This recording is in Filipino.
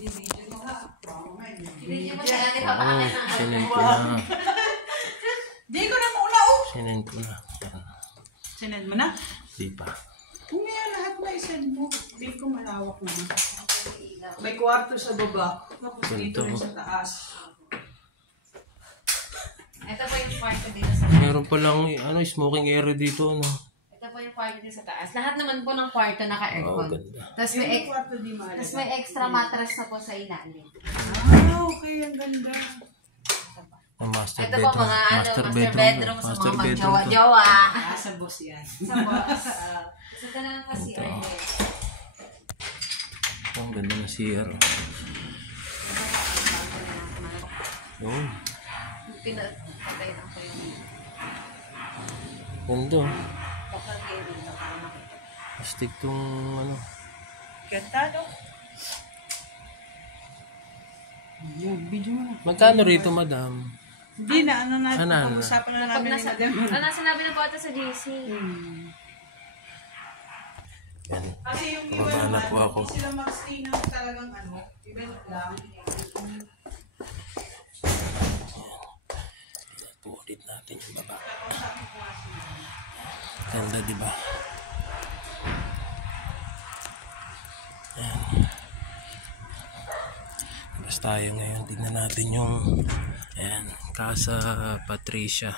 Video mo siya natin papaangan ng sinend ko na. Di ko na muna, oh! Sinend ko na. Sinend mo na? Di pa. Kung nga lahat na isend mo, hindi ko malawak naman. May kwarto sa baba. Tapos dito rin sa taas. Ito po yung kwarto dito sa Meron palang smoking area dito, ano? Ito po yung kwarto dito sa taas. Lahat naman po ng kwarto naka-aircon. Oh, ganda. Tapos Yung kwarto di Tapos may extra mattress na po sa ilalim. Ah, okay. Ang ganda. Ang master Ito po bedroom. mga Master bedroom. bedroom sa Master mga bedroom to. magjawa-jawa. Sa boss yan. Sa boss. So, ito naman po si Erde. Ang ganda ng CR. Oh, Pinatay lang ko yung ganda. pakalagay dito para makita. Astig tong ano. Ganda, no? Yan, video mo na. Magkano rito, madam? Hindi na, natin, Ano? pag-usapan na Pag namin nasa, sinabi na po ito sa JC. Yan. Kasi yung iba Baba na naman, po ako. hindi sila mag-stay ng talagang event lang. Pulit natin yung baba. Ganda, di ba? Yan. Basta tayo ngayon. Tignan natin yung Casa Patricia.